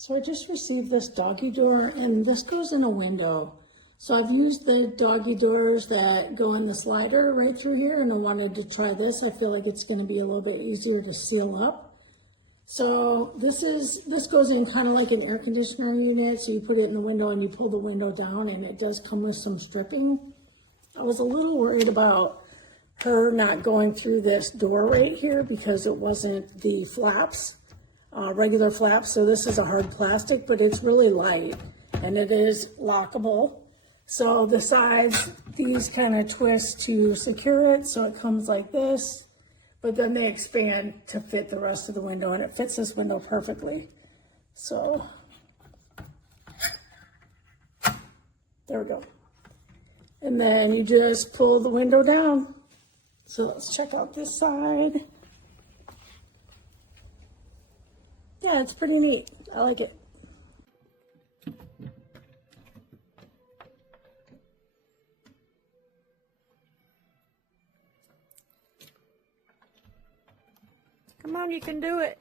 So I just received this doggy door, and this goes in a window. So I've used the doggy doors that go in the slider right through here, and I wanted to try this. I feel like it's going to be a little bit easier to seal up. So this goes in kind of like an air conditioner unit. So you put it in the window and you pull the window down, and it does come with some stripping. I was a little worried about her not going through this door right here because it wasn't the flaps. Regular flaps, so this is a hard plastic, but it's really light and it is lockable. So the sides, these kind of twist to secure it, so it comes like this, but then they expand to fit the rest of the window, and it fits this window perfectly. So there we go. And then you just pull the window down. So let's check out this side. Yeah, it's pretty neat. I like it. Come on, you can do it.